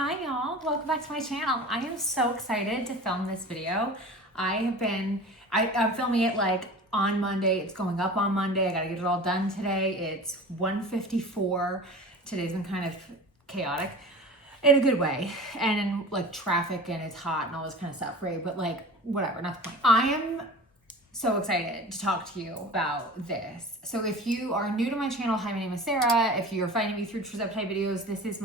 Hi y'all, welcome back to my channel. I am so excited to film this video. I'm filming it like on Monday. It's going up on Monday. I gotta get it all done today. It's 1:54. Today's been kind of chaotic in a good way, and in like traffic, and it's hot and all this kind of stuff, right? But like, whatever, not the point. I am so excited to talk to you about this. So if you are new to my channel, hi, my name is Sarah. If you're finding me through Tirzepatide videos, this is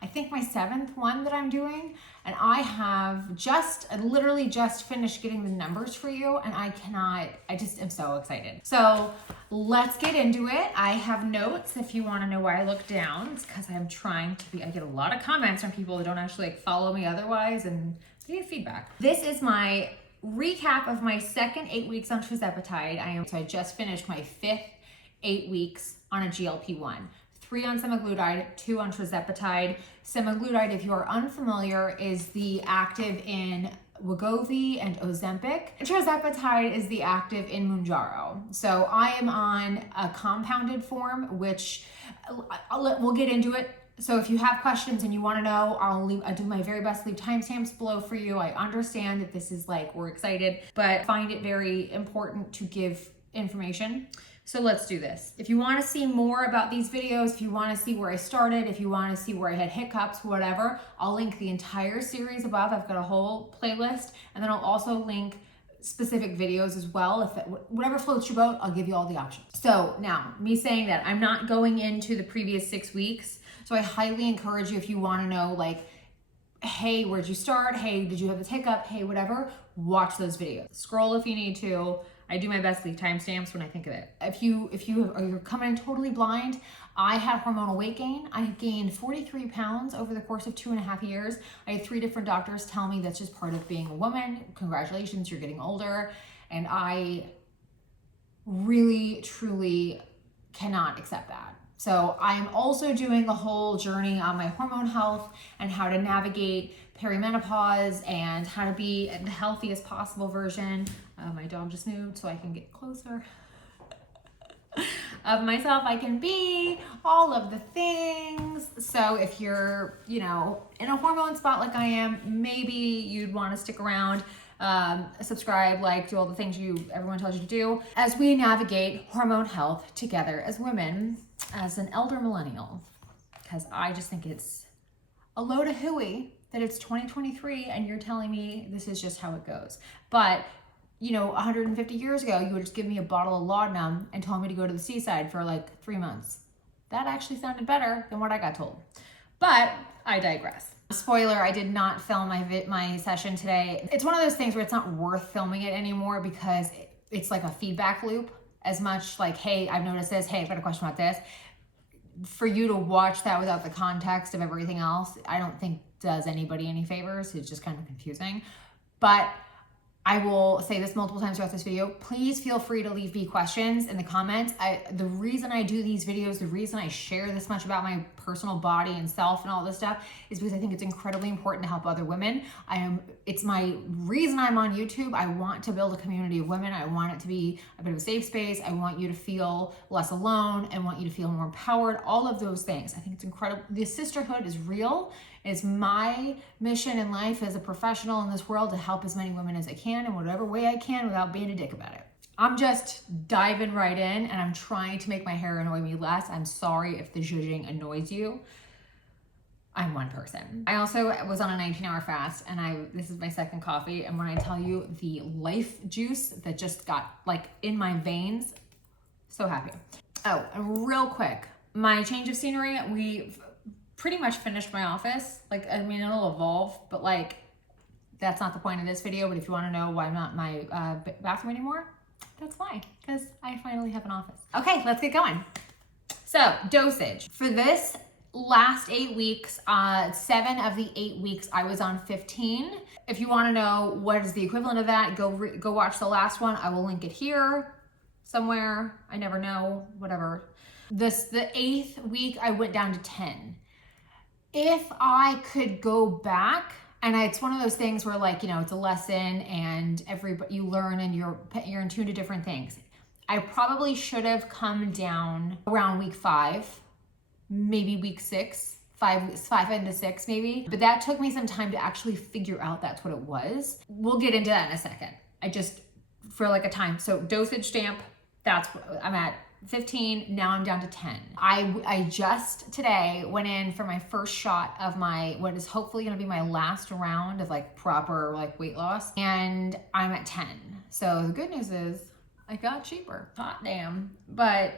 I think my 7th one that I'm doing. And I have literally just finished getting the numbers for you, and I just am so excited. So let's get into it. I have notes if you wanna know why I look down. It's because I'm trying to be, I get a lot of comments from people that don't actually like follow me otherwise, and they get feedback. This is my recap of my second 8 weeks on Tirzepatide. So I just finished my 5th 8 weeks on a GLP-1. 3 on semaglutide, 2 on Tirzepatide. Semaglutide, if you are unfamiliar, is the active in wegovy and ozempic. Tirzepatide is the active in mounjaro. So I am on a compounded form, which we'll get into it. So if you have questions and you want to know, I'll do my very best to leave timestamps below for you. I understand that this is like, we're excited, but find it very important to give information. So let's do this. If you want to see more about these videos, if you want to see where I started, if you want to see where I had hiccups, whatever, I'll link the entire series above. I've got a whole playlist, and then I'll also link specific videos as well. Whatever floats your boat, I'll give you all the options. So now, me saying that, I'm not going into the previous 6 weeks. So I highly encourage you, if you want to know, like, hey, where'd you start? Hey, did you have this hiccup? Hey, whatever, watch those videos. Scroll if you need to. I do my best to leave timestamps when I think of it. If you're coming in totally blind, I had hormonal weight gain. I gained 43 pounds over the course of 2.5 years. I had 3 different doctors tell me that's just part of being a woman. Congratulations, you're getting older. And I really, truly cannot accept that. So I'm also doing a whole journey on my hormone health and how to navigate perimenopause and how to be the healthiest possible version. My dog just moved so I can get closer of myself I can be, all of the things. So if you're, in a hormone spot like I am, maybe you'd want to stick around, subscribe, like, do all the things everyone tells you to do as we navigate hormone health together as women, as an elder millennial, because I just think it's a load of hooey that it's 2023 and you're telling me this is just how it goes. But 150 years ago, you would just give me a bottle of laudanum and told me to go to the seaside for like 3 months. That actually sounded better than what I got told. But I digress. Spoiler, I did not film my session today. It's one of those things where it's not worth filming it anymore because it's like a feedback loop, as much like, hey, I've noticed this, hey, I've got a question about this. For you to watch that without the context of everything else, I don't think does anybody any favors. It's just kind of confusing. But I will say this multiple times throughout this video. Please feel free to leave me questions in the comments. The reason I do these videos, the reason I share this much about my personal body and self and all this stuff is because I think it's incredibly important to help other women. It's my reason I'm on YouTube. I want to build a community of women. I want it to be a bit of a safe space. I want you to feel less alone. I want you to feel more empowered. All of those things. I think it's incredible. The sisterhood is real. It's my mission in life as a professional in this world to help as many women as I can in whatever way I can without being a dick about it. I'm just diving right in, and I'm trying to make my hair annoy me less. I'm sorry if the zhuzhing annoys you. I'm one person. I also was on a 19-hour fast, and this is my 2nd coffee, and when I tell you the life juice that just got like in my veins, so happy. Oh, and real quick, my change of scenery, we've pretty much finished my office. Like, I mean, it'll evolve, but like, that's not the point of this video. But if you want to know why I'm not in my bathroom anymore, that's why, because I finally have an office. Okay, let's get going. So, dosage. For this last 8 weeks, 7 of the 8 weeks, I was on 15. If you want to know what is the equivalent of that, go watch the last one. I will link it here somewhere. I never know, whatever. The 8th week, I went down to 10. If I could go back, and it's one of those things where, like, it's a lesson and you learn and you're in tune to different things. I probably should have come down around week 5, maybe week 6, five into six maybe. But that took me some time to actually figure out that's what it was. We'll get into that in a second. I just, for like a time. So dosage stamp, that's what I'm at 15. Now I'm down to 10. I just today went in for my first shot of my, what is hopefully going to be my last round of like proper like weight loss. And I'm at 10. So the good news is I got cheaper. Hot damn. But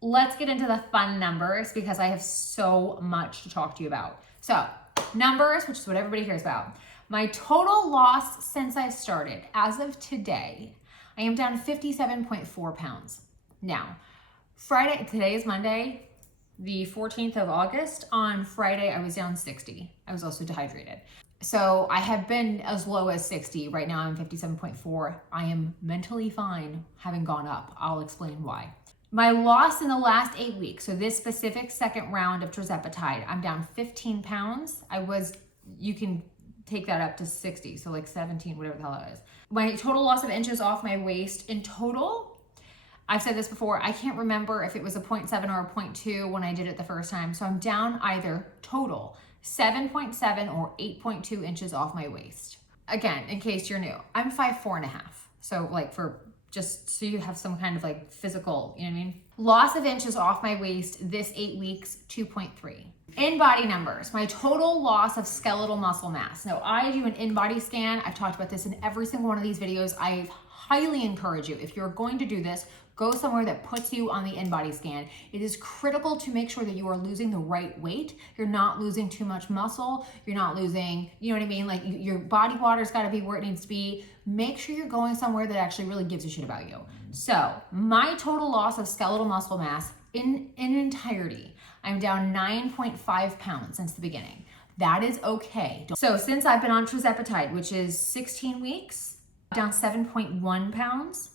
let's get into the fun numbers because I have so much to talk to you about. So numbers, which is what everybody hears about. My total loss since I started, as of today, I am down 57.4 pounds. Now, Friday, today is Monday, the 14th of August. On Friday, I was down 60. I was also dehydrated. So I have been as low as 60. Right now, I'm 57.4. I am mentally fine having gone up. I'll explain why. My loss in the last 8 weeks, so this specific second round of Tirzepatide, I'm down 15 pounds. You can take that up to 60, so like 17, whatever the hell that is. My total loss of inches off my waist in total, I've said this before, I can't remember if it was a 0.7 or a 0.2 when I did it the first time. So I'm down either total 7.7 or 8.2 inches off my waist. Again, in case you're new, I'm 5'4.5". So like just so you have some kind of like physical, you know what I mean? Loss of inches off my waist this 8 weeks, 2.3. In-body numbers, my total loss of skeletal muscle mass. Now I do an in-body scan. I've talked about this in every single one of these videos. I highly encourage you, if you're going to do this, go somewhere that puts you on the in-body scan. It is critical to make sure that you are losing the right weight. You're not losing too much muscle. You're not losing, you know what I mean? Like your body water's gotta be where it needs to be. Make sure you're going somewhere that actually really gives a shit about you. So my total loss of skeletal muscle mass in entirety, I'm down 9.5 pounds since the beginning. That is okay. So since I've been on Tirzepatide, which is 16 weeks, down 7.1 pounds.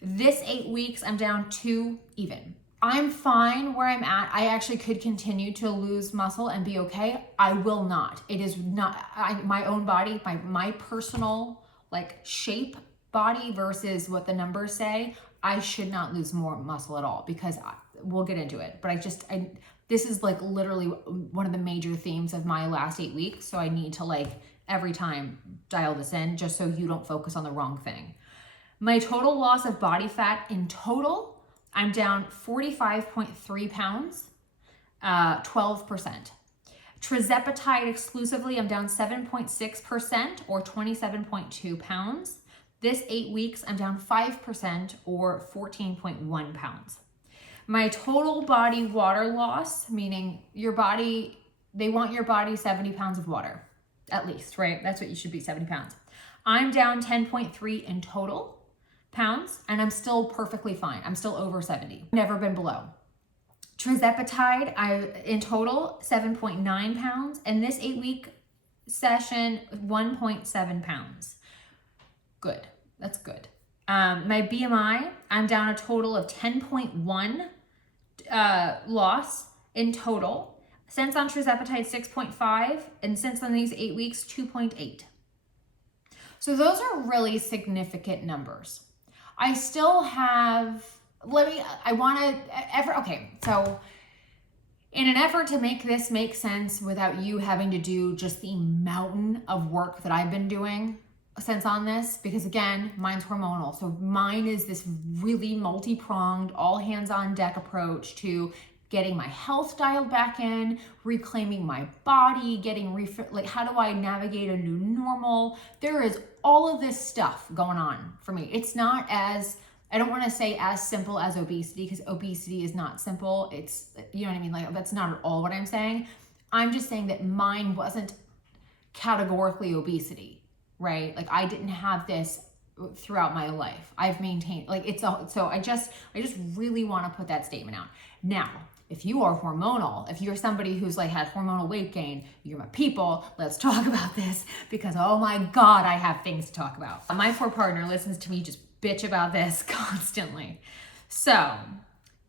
This 8 weeks, I'm down 2 even. I'm fine where I'm at. I actually could continue to lose muscle and be okay. I will not. It is not my own body, my personal like shape body versus what the numbers say. I should not lose more muscle at all because we'll get into it. But this is like literally one of the major themes of my last 8 weeks. So I need to like every time dial this in just so you don't focus on the wrong thing. My total loss of body fat in total, I'm down 45.3 pounds, 12%. Tirzepatide exclusively, I'm down 7.6% or 27.2 pounds. This 8 weeks, I'm down 5% or 14.1 pounds. My total body water loss, meaning your body, they want your body 70 pounds of water, at least, right? That's what you should be, 70 pounds. I'm down 10.3 in total pounds, and I'm still perfectly fine. I'm still over 70. Never been below. Tirzepatide, in total, 7.9 pounds, and this 8 week session, 1.7 pounds. Good, that's good. My BMI, I'm down a total of 10.1 loss in total. Since on Tirzepatide, 6.5, and since on these 8 weeks, 2.8. So those are really significant numbers. I still have, so in an effort to make this make sense without you having to do just the mountain of work that I've been doing since on this, because again, mine's hormonal. So mine is this really multi-pronged, all hands on deck approach to getting my health dialed back in, reclaiming my body, how do I navigate a new normal? There is all of this stuff going on for me. It's not as, I don't want to say as simple as obesity, because obesity is not simple. It's, you know what I mean? Like, that's not at all what I'm saying. I'm just saying that mine wasn't categorically obesity, right? Like I didn't have this throughout my life. I've maintained, so I just really want to put that statement out. Now, if you are hormonal, if you're somebody who's like had hormonal weight gain, you're my people, let's talk about this because oh my God, I have things to talk about. My poor partner listens to me just bitch about this constantly. So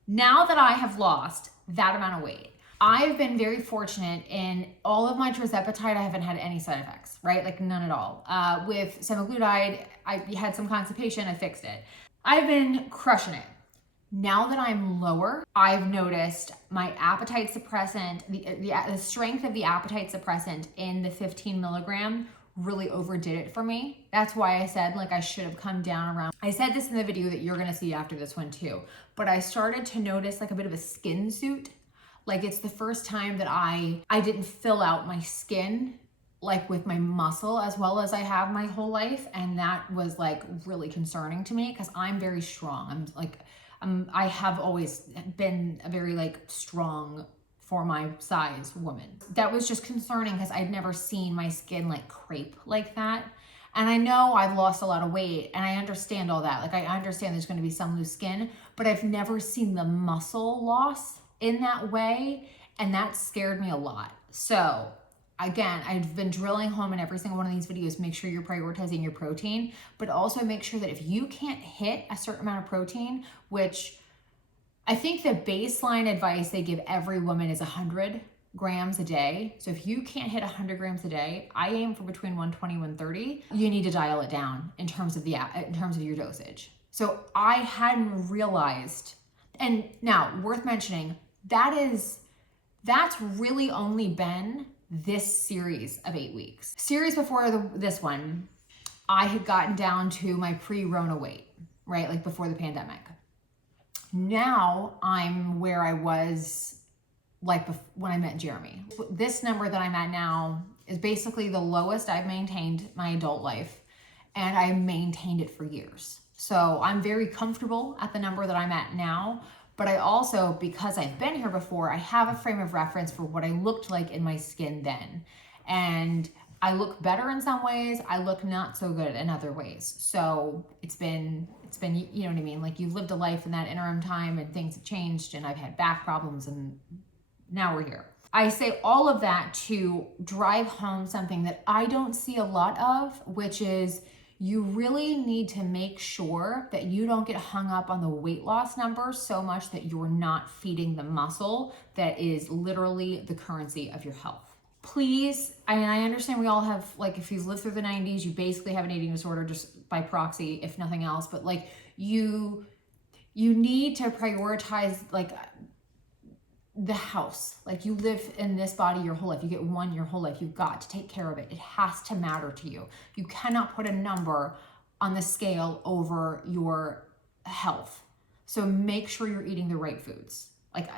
now that I have lost that amount of weight, I've been very fortunate in all of my Tirzepatide, I haven't had any side effects, right? Like none at all. With Semaglutide, I had some constipation, I fixed it. I've been crushing it. Now that I'm lower, I've noticed my appetite suppressant, the strength of the appetite suppressant in the 15 milligram really overdid it for me. That's why I said like I should have come down around. I said this in the video that you're gonna see after this one too, but I started to notice like a bit of a skin suit. Like it's the first time that I didn't fill out my skin like with my muscle as well as I have my whole life. And that was like really concerning to me because I'm very strong. I have always been a very like strong for my size woman. That was just concerning because I'd never seen my skin like crepe like that. And I know I've lost a lot of weight and I understand all that. Like I understand there's going to be some loose skin, but I've never seen the muscle loss in that way. And that scared me a lot. So again, I've been drilling home in every single one of these videos, make sure you're prioritizing your protein, but also make sure that if you can't hit a certain amount of protein, which I think the baseline advice they give every woman is 100 grams a day. So if you can't hit 100 grams a day, I aim for between 120 and 130. You need to dial it down in terms of your dosage. So I hadn't realized, and now worth mentioning, that's really only been this series of 8 weeks. Series before this one, I had gotten down to my pre-Rona weight, right? Like before the pandemic. Now I'm where I was like when I met Jeremy. This number that I'm at now is basically the lowest I've maintained my adult life, and I maintained it for years. So I'm very comfortable at the number that I'm at now. But I also, because I've been here before, I have a frame of reference for what I looked like in my skin then. And I look better in some ways, I look not so good in other ways. So it's been, you know what I mean? Like you've lived a life in that interim time and things have changed and I've had back problems and now we're here. I say all of that to drive home something that I don't see a lot of, which is you really need to make sure that you don't get hung up on the weight loss number so much that you're not feeding the muscle that is literally the currency of your health. Please, I understand we all have, like if you've lived through the 90s, you basically have an eating disorder just by proxy, if nothing else, but like you need to prioritize like the house. Like you live in this body your whole life. You get one your whole life. You've got to take care of it. It has to matter to you. You cannot put a number on the scale over your health. So make sure you're eating the right foods. Like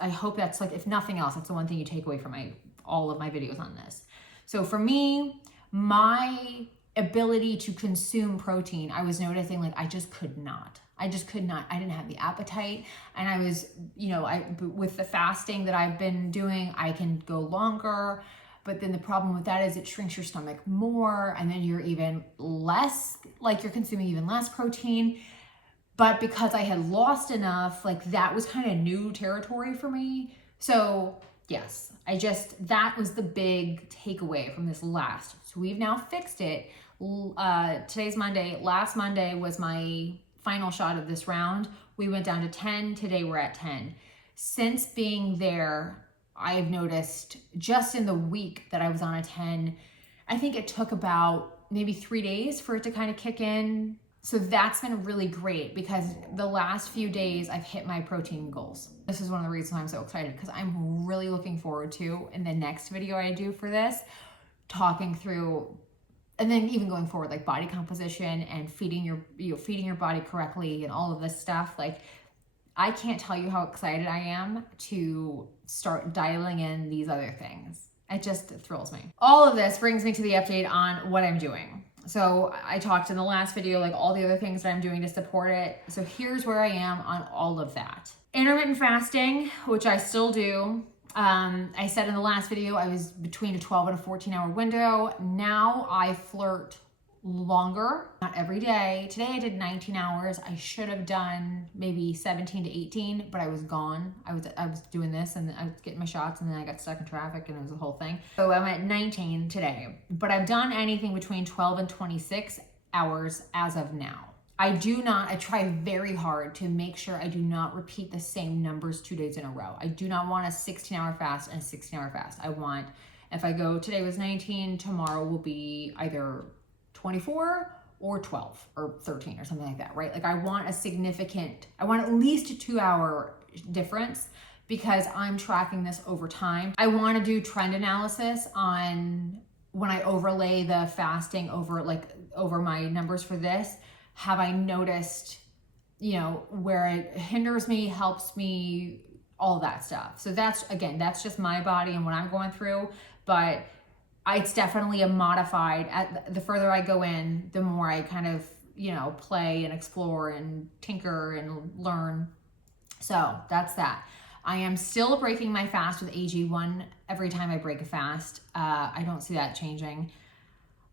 I hope that's like, if nothing else, that's the one thing you take away from all of my videos on this. So for me, my ability to consume protein, I was noticing like I just could not. I didn't have the appetite. And I was, with the fasting that I've been doing, I can go longer. But then the problem with that is it shrinks your stomach more. And then you're even less, like you're consuming even less protein. But because I had lost enough, like that was kind of new territory for me. So yes, that was the big takeaway from this last. So we've now fixed it. Today's Monday. Last Monday was my final shot of this round. We went down to 10. Today we're at 10. Since being there, I've noticed just in the week that I was on a 10, I think it took about maybe 3 days for it to kind of kick in. So that's been really great because the last few days I've hit my protein goals. This is one of the reasons why I'm so excited because I'm really looking forward to, in the next video I do for this, talking through, and then even going forward, like body composition and feeding your body correctly and all of this stuff. Like I can't tell you how excited I am to start dialing in these other things. It just thrills me. All of this brings me to the update on what I'm doing. So I talked in the last video, like all the other things that I'm doing to support it. So here's where I am on all of that. Intermittent fasting, which I still do. I said in the last video, I was between a 12 and a 14-hour window. Now I flirt longer, not every day. Today I did 19 hours. I should have done maybe 17 to 18, but I was gone. I was doing this and I was getting my shots and then I got stuck in traffic and it was a whole thing. So I'm at 19 today, but I've done anything between 12 and 26 hours as of now. I try very hard to make sure I do not repeat the same numbers 2 days in a row. I do not want a 16-hour fast and a 16-hour fast. I want, if I go, today was 19, tomorrow will be either 24 or 12 or 13 or something like that, right? Like I want I want at least a 2-hour difference because I'm tracking this over time. I want to do trend analysis on when I overlay the fasting over my numbers for this. Have I noticed, where it hinders me, helps me, all that stuff. So that's just my body and what I'm going through, but it's definitely a modified, the further I go in, the more I kind of, play and explore and tinker and learn. So that's that. I am still breaking my fast with AG1 every time I break a fast. I don't see that changing.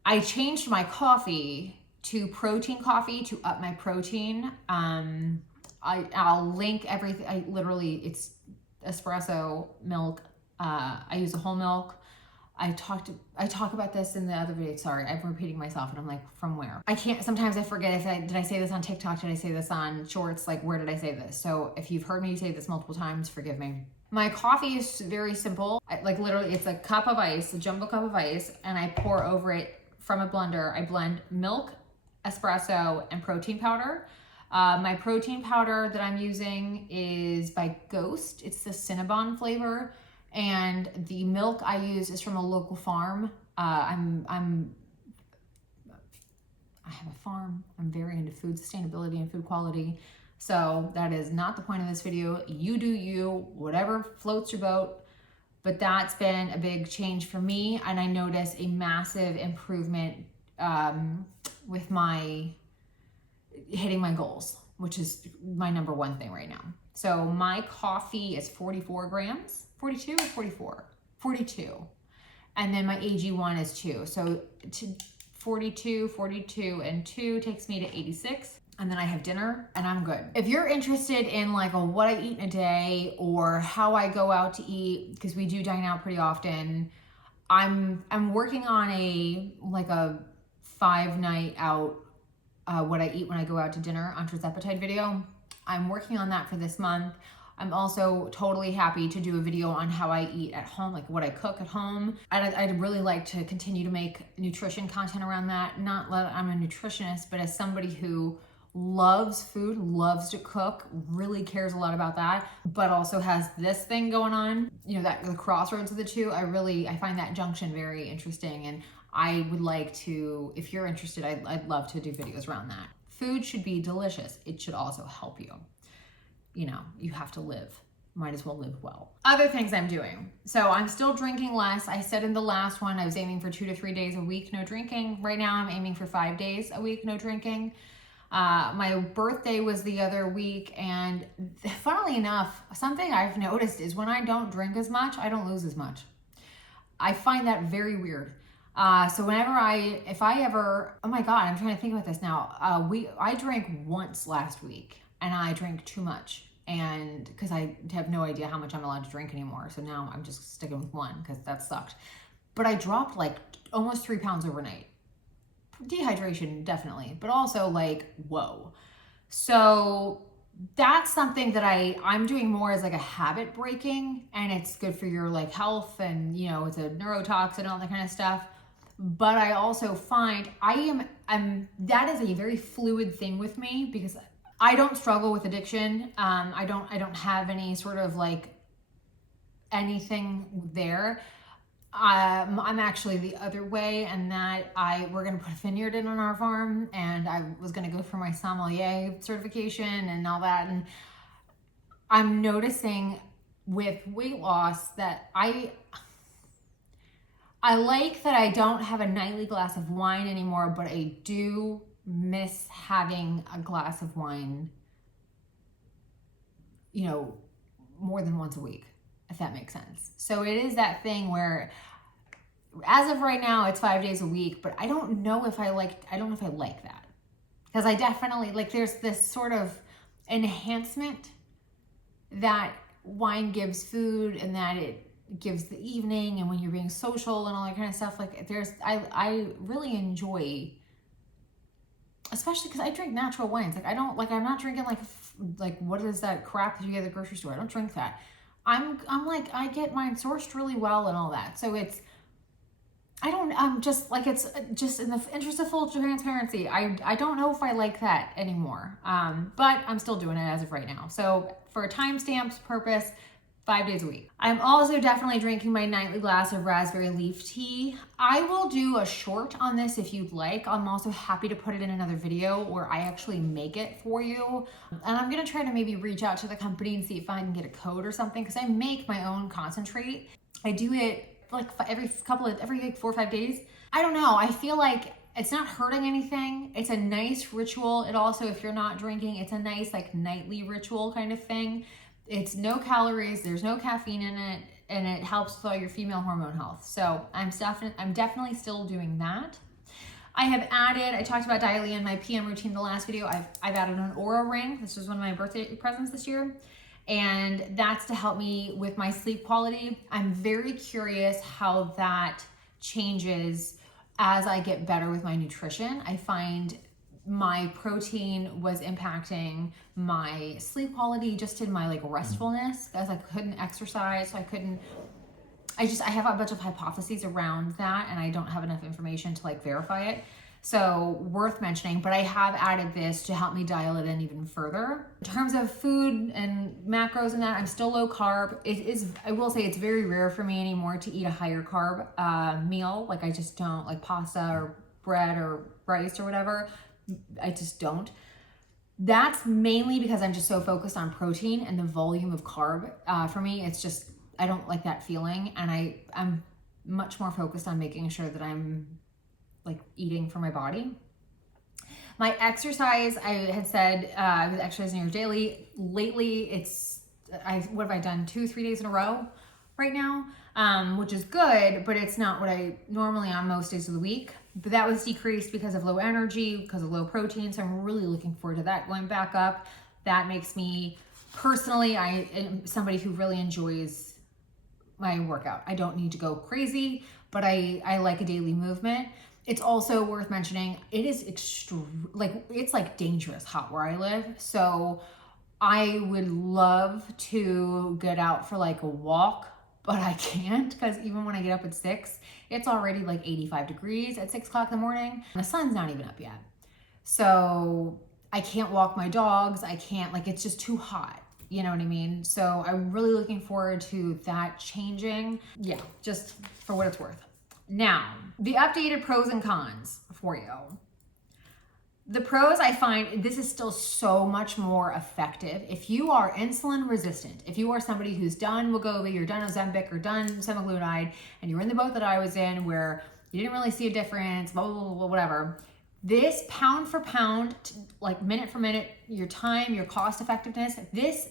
I changed my coffee to protein coffee to up my protein. I'll link everything. It's espresso milk. I use a whole milk. I talk about this in the other video. Sorry, I'm repeating myself and I'm like, from where? Sometimes I forget did I say this on TikTok? Did I say this on Shorts? Like, where did I say this? So if you've heard me say this multiple times, forgive me. My coffee is very simple. Literally, it's a cup of ice, a jumbo cup of ice, and I pour over it from a blender. I blend milk, espresso, and protein powder. My protein powder that I'm using is by Ghost. It's the Cinnabon flavor. And the milk I use is from a local farm. I have a farm. I'm very into food sustainability and food quality. So that is not the point of this video. You do you, whatever floats your boat. But that's been a big change for me. And I notice a massive improvement with my hitting my goals, which is my number one thing right now. So my coffee is 44 grams. 42 or 44? 42. And then my AG1 is 2. So 42, and 2 takes me to 86. And then I have dinner and I'm good. If you're interested in what I eat in a day or how I go out to eat, because we do dine out pretty often, I'm working on a 5-night out what I eat when I go out to dinner on Tirzepatide video. I'm working on that for this month. I'm also totally happy to do a video on how I eat at home, like what I cook at home. I'd really like to continue to make nutrition content around that. Not that I'm a nutritionist, but as somebody who loves food, loves to cook, really cares a lot about that, but also has this thing going on, that the crossroads of the two. I find that junction very interesting, and I would like to, if you're interested, I'd love to do videos around that. Food should be delicious. It should also help you. You have to live. Might as well live well. Other things I'm doing. So I'm still drinking less. I said in the last one, I was aiming for 2 to 3 days a week, no drinking. Right now I'm aiming for 5 days a week, no drinking. My birthday was the other week, and funnily enough, something I've noticed is when I don't drink as much, I don't lose as much. I find that very weird. So if I ever, oh my God, I'm trying to think about this now. I drank once last week and I drank too much, and because I have no idea how much I'm allowed to drink anymore. So now I'm just sticking with one because that sucked. But I dropped almost 3 pounds overnight. Dehydration, definitely, but also whoa. So that's something that I'm doing more as a habit breaking, and it's good for your health, and it's a neurotoxin and all that kind of stuff. But I also find that is a very fluid thing with me because I don't struggle with addiction. I don't have any sort of anything there. I'm actually the other way, and that we're gonna put a vineyard in on our farm, and I was gonna go for my sommelier certification and all that. And I'm noticing with weight loss that I like that I don't have a nightly glass of wine anymore, but I do miss having a glass of wine, more than once a week, if that makes sense. So it is that thing where, as of right now, it's 5 days a week, but I don't know if I like that. Because I definitely, there's this sort of enhancement that wine gives food, and that it gives the evening, and when you're being social and all that kind of stuff. I really enjoy, especially because I drink natural wines. I'm not drinking what is that crap that you get at the grocery store? I don't drink that. I get mine sourced really well and all that. So I'm just like, it's just in the interest of full transparency. I don't know if I like that anymore. But I'm still doing it as of right now. So for a timestamps purpose, 5 days a week. I'm also definitely drinking my nightly glass of raspberry leaf tea. I will do a short on this if you'd like. I'm also happy to put it in another video where I actually make it for you. And I'm gonna try to maybe reach out to the company and see if I can get a code or something, because I make my own concentrate. I do it like every 4 or 5 days. I don't know, I feel like it's not hurting anything. It's a nice ritual. It also, if you're not drinking, it's a nice like nightly ritual kind of thing. It's no calories, there's no caffeine in it, and it helps with all your female hormone health. So I'm definitely still doing that. I have added, I talked about Dialy in my PM routine in the last video. I've added an Aura ring. This was one of my birthday presents this year. And that's to help me with my sleep quality. I'm very curious how that changes as I get better with my nutrition. I find my protein was impacting my sleep quality, just in my like restfulness, as I couldn't exercise, so I have a bunch of hypotheses around that, and I don't have enough information to like verify it. So worth mentioning, but I have added this to help me dial it in even further. In terms of food and macros and that, I'm still low carb. I will say it's very rare for me anymore to eat a higher carb meal. Like I just don't, like pasta or bread or rice or whatever. I just don't. That's mainly because I'm just so focused on protein and the volume of carb. For me, it's just, I don't like that feeling. And I'm much more focused on making sure that I'm like eating for my body. My exercise, I had said I was exercising daily. Lately, what have I done? 2-3 days in a row right now, which is good, but it's not what I normally on most days of the week. But that was decreased because of low energy, because of low protein. So I'm really looking forward to that going back up. That makes me, personally, I am somebody who really enjoys my workout. I don't need to go crazy, but I like a daily movement. It's also worth mentioning, it is it's like dangerous hot where I live. So I would love to get out for like a walk, but I can't, because even when I get up at 6, it's already like 85 degrees at 6 o'clock in the morning. The sun's not even up yet. So I can't walk my dogs. I can't, like, it's just too hot. You know what I mean? So I'm really looking forward to that changing. Yeah, just for what it's worth. Now, the updated pros and cons for you. The pros, I find this is still so much more effective. If you are insulin resistant, if you are somebody who's done Wegovy or done Ozempic or done Semaglutide, and you're in the boat that I was in where you didn't really see a difference, blah, blah, blah, blah, whatever, this pound for pound, like minute for minute, your time, your cost effectiveness, this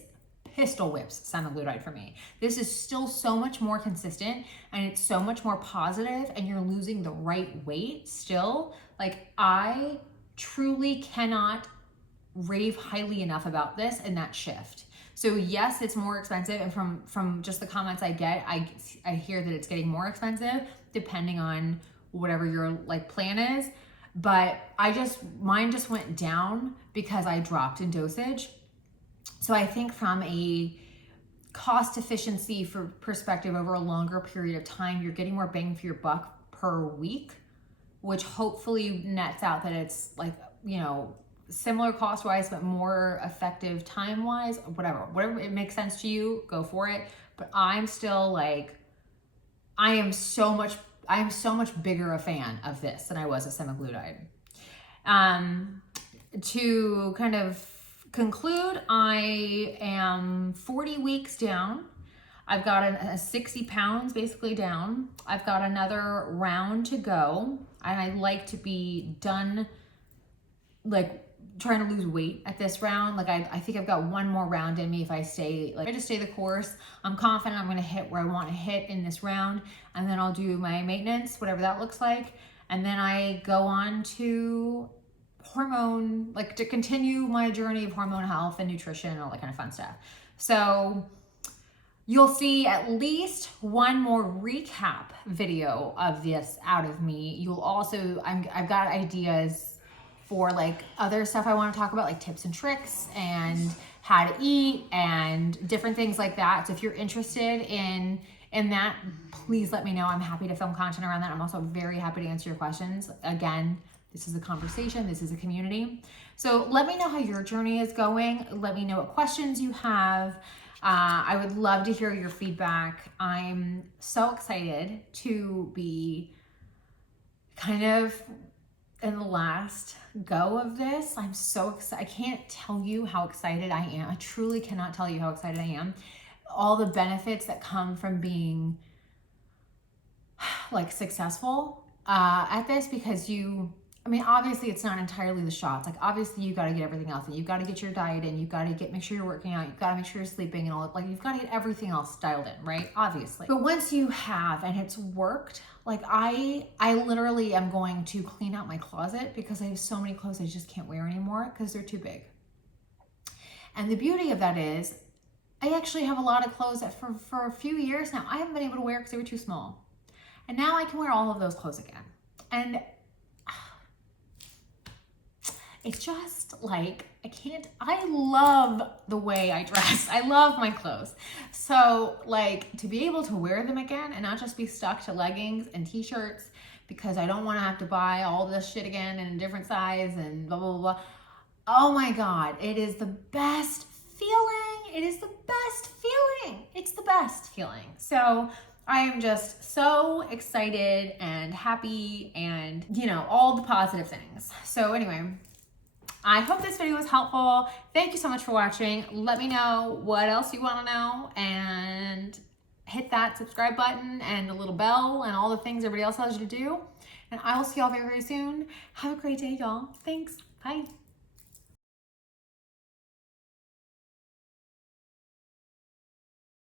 pistol whips semaglutide for me. This is still so much more consistent, and it's so much more positive, and you're losing the right weight still. Like, I truly cannot rave highly enough about this and that shift. So yes, it's more expensive, and from just the comments I get, I hear that it's getting more expensive depending on whatever your like plan is. But mine just went down because I dropped in dosage. So I think from a cost efficiency for perspective over a longer period of time, you're getting more bang for your buck per week, which hopefully nets out that it's like, you know, similar cost wise, but more effective time wise, whatever it makes sense to you, go for it. But I'm still like, I am so much bigger a fan of this than I was of semaglutide. To kind of conclude, I am 40 weeks down. I've got a 60 pounds basically down. I've got another round to go, and I like to be done, like trying to lose weight at this round. Like I think I've got one more round in me if I just stay the course. I'm confident I'm gonna hit where I want to hit in this round, and then I'll do my maintenance, whatever that looks like. And then I go on to to continue my journey of hormone health and nutrition and all that kind of fun stuff. So you'll see at least one more recap video of this out of me. You'll also, I've got ideas for like other stuff I want to talk about, like tips and tricks and how to eat and different things like that. So if you're interested in in that, please let me know. I'm happy to film content around that. I'm also very happy to answer your questions. Again, this is a conversation. This is a community. So let me know how your journey is going. Let me know what questions you have. I would love to hear your feedback. I'm so excited to be kind of in the last go of this. I'm so excited. I can't tell you how excited I am. I truly cannot tell you how excited I am. All the benefits that come from being like successful at this, because obviously it's not entirely the shots. Like obviously you got to get everything else and you got to get your diet in, you got to make sure you're working out, you got to make sure you're sleeping and all that. Like you've got to get everything else dialed in, right? Obviously. But once you have, and it's worked, like I literally am going to clean out my closet because I have so many clothes I just can't wear anymore because they're too big. And the beauty of that is I actually have a lot of clothes that for a few years now I haven't been able to wear because they were too small. And now I can wear all of those clothes again. And it's just like, I love the way I dress. I love my clothes. So like to be able to wear them again and not just be stuck to leggings and t-shirts because I don't want to have to buy all this shit again in a different size and blah, blah, blah, blah. Oh my God, it is the best feeling. It is the best feeling. It's the best feeling. So I am just so excited and happy and, all the positive things. So anyway, I hope this video was helpful. Thank you so much for watching. Let me know what else you want to know and hit that subscribe button and the little bell and all the things everybody else tells you to do. And I will see y'all very, very soon. Have a great day, y'all. Thanks. Bye.